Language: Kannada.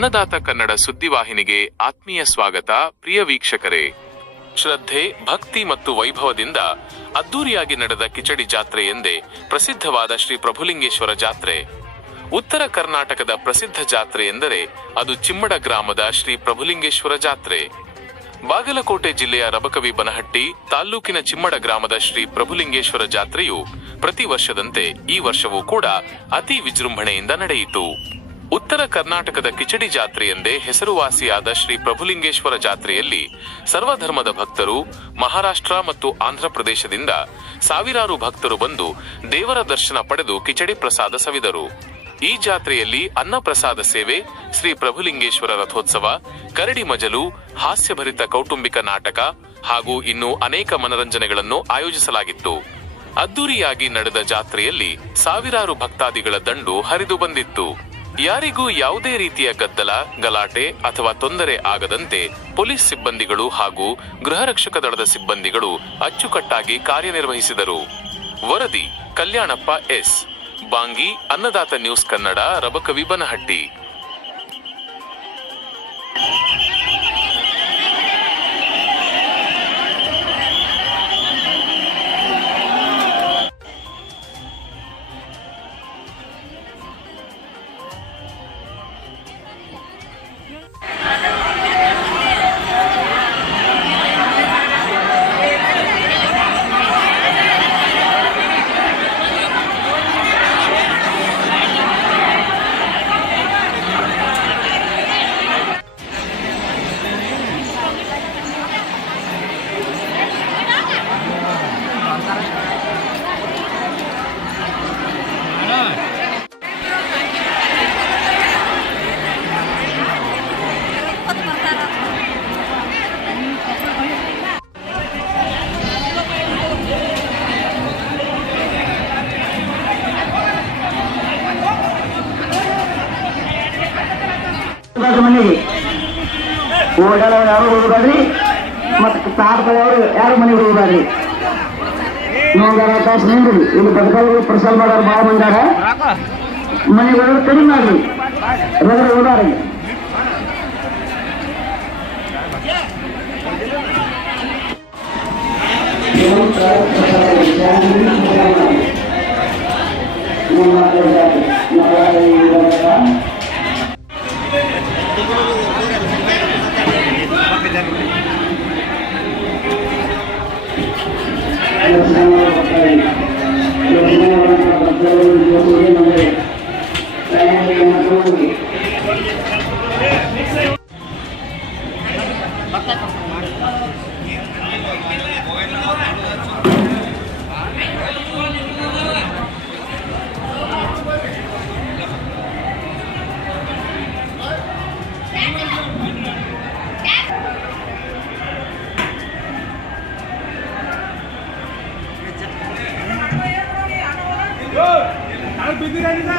ಅನ್ನದಾತ ಕನ್ನಡ ಸುದ್ದಿವಾಹಿನಿಗೆ ಆತ್ಮೀಯ ಸ್ವಾಗತ, ಪ್ರಿಯ ವೀಕ್ಷಕರೇ. ಶ್ರದ್ಧೆ, ಭಕ್ತಿ ಮತ್ತು ವೈಭವದಿಂದ ಅದ್ದೂರಿಯಾಗಿ ನಡೆದ ಕಿಚಡಿ ಜಾತ್ರೆ ಎಂದೇ ಪ್ರಸಿದ್ಧವಾದ ಶ್ರೀ ಪ್ರಭುಲಿಂಗೇಶ್ವರ ಜಾತ್ರೆ. ಉತ್ತರ ಕರ್ನಾಟಕದ ಪ್ರಸಿದ್ಧ ಜಾತ್ರೆ ಎಂದರೆ ಅದು ಚಿಮ್ಮಡ ಗ್ರಾಮದ ಶ್ರೀ ಪ್ರಭುಲಿಂಗೇಶ್ವರ ಜಾತ್ರೆ. ಬಾಗಲಕೋಟೆ ಜಿಲ್ಲೆಯ ರಬಕವಿ ಬನಹಟ್ಟಿ ತಾಲ್ಲೂಕಿನ ಚಿಮ್ಮಡ ಗ್ರಾಮದ ಶ್ರೀ ಪ್ರಭುಲಿಂಗೇಶ್ವರ ಜಾತ್ರೆಯು ಪ್ರತಿ ವರ್ಷದಂತೆ ಈ ವರ್ಷವೂ ಕೂಡ ಅತಿ ವಿಜೃಂಭಣೆಯಿಂದ ನಡೆಯಿತು. ಉತ್ತರ ಕರ್ನಾಟಕದ ಕಿಚಡಿ ಜಾತ್ರೆ ಎಂದೇ ಹೆಸರುವಾಸಿಯಾದ ಶ್ರೀ ಪ್ರಭುಲಿಂಗೇಶ್ವರ ಜಾತ್ರೆಯಲ್ಲಿ ಸರ್ವಧರ್ಮದ ಭಕ್ತರು, ಮಹಾರಾಷ್ಟ್ರ ಮತ್ತು ಆಂಧ್ರಪ್ರದೇಶದಿಂದ ಸಾವಿರಾರು ಭಕ್ತರು ಬಂದು ದೇವರ ದರ್ಶನ ಪಡೆದು ಕಿಚಡಿ ಪ್ರಸಾದ ಸವಿದರು. ಈ ಜಾತ್ರೆಯಲ್ಲಿ ಅನ್ನಪ್ರಸಾದ ಸೇವೆ, ಶ್ರೀ ಪ್ರಭುಲಿಂಗೇಶ್ವರ ರಥೋತ್ಸವ, ಕರಡಿ ಮಜಲು, ಹಾಸ್ಯಭರಿತ ಕೌಟುಂಬಿಕ ನಾಟಕ ಹಾಗೂ ಇನ್ನು ಅನೇಕ ಮನರಂಜನೆಗಳನ್ನು ಆಯೋಜಿಸಲಾಗಿತ್ತು. ಅದ್ದೂರಿಯಾಗಿ ನಡೆದ ಜಾತ್ರೆಯಲ್ಲಿ ಸಾವಿರಾರು ಭಕ್ತಾದಿಗಳ ದಂಡು ಹರಿದು ಬಂದಿತ್ತು. ಯಾರಿಗೂ ಯಾವುದೇ ರೀತಿಯ ಗದ್ದಲ, ಗಲಾಟೆ ಅಥವಾ ತೊಂದರೆ ಆಗದಂತೆ ಪೊಲೀಸ್ ಸಿಬ್ಬಂದಿಗಳು ಹಾಗೂ ಗೃಹ ರಕ್ಷಕ ದಳದ ಸಿಬ್ಬಂದಿಗಳು ಅಚ್ಚುಕಟ್ಟಾಗಿ ಕಾರ್ಯನಿರ್ವಹಿಸಿದರು. ವರದಿ ಕಲ್ಯಾಣಪ್ಪ ಎಸ್. ಬಾಂಗಿ, ಅನ್ನದಾತ ನ್ಯೂಸ್ ಕನ್ನಡ, ರಬಕವಿ ಬನಹಟ್ಟಿ. ಹೋಗ್ಬೇಡ್ರಿ ಮನೆಗೆ ಓಡಾಡೋರು ಯಾರು ಹೋಗ್ಬೇಡ್ರಿ ಮತ್ತೆ ತಾಡ್ಕೊಳ್ಳೋರು ಯಾರು ಮನೆಗೆ ಹೋಗ್ಬೇಡ್ರಿ ಇನ್ನೊಂದರ ತಾಸು ನಿಂದ್ರಿ ಇಲ್ಲಿ ಬದುಕಲು ಪ್ರಸಾದ ಮಾಡೋರು ಭಾಳ ಬಂದಾರ ಮನೆಗೆ ಹೋಗೋರು ಕಡಿಮೆ ಮಾಡ್ರಿ ರಗಡ ಓಡಾಡ್ರಿ みたいな。吉野の方に吉野の बिगड़ेगा